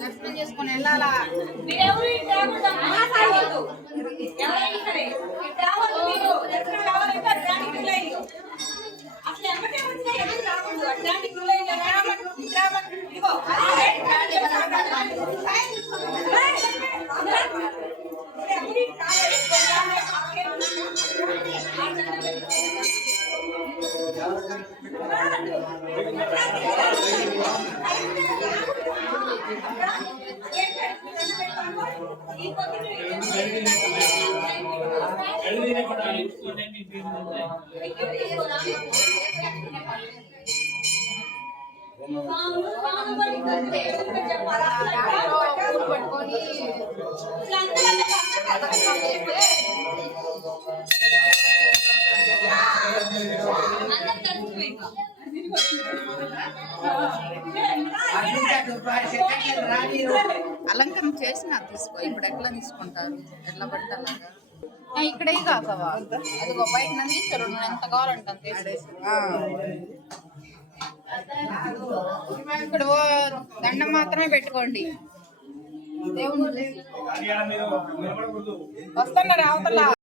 దర్శనం చేసుకొని వెళ్ళాలా. పట్టుకొని అలంకరణ చేసి నాకు తీసుకో. ఇప్పుడు ఎట్లా తీసుకుంటారు? ఎట్లా పడితే అలాగా ఇక్కడే కాకవా. అదిగో బయట నందించారు, ఎంత కావాలంటే అంత తీసేసి. ఇక్కడ దండం మాత్రమే పెట్టుకోండి. దేవుడు వస్తున్నారు అవతల.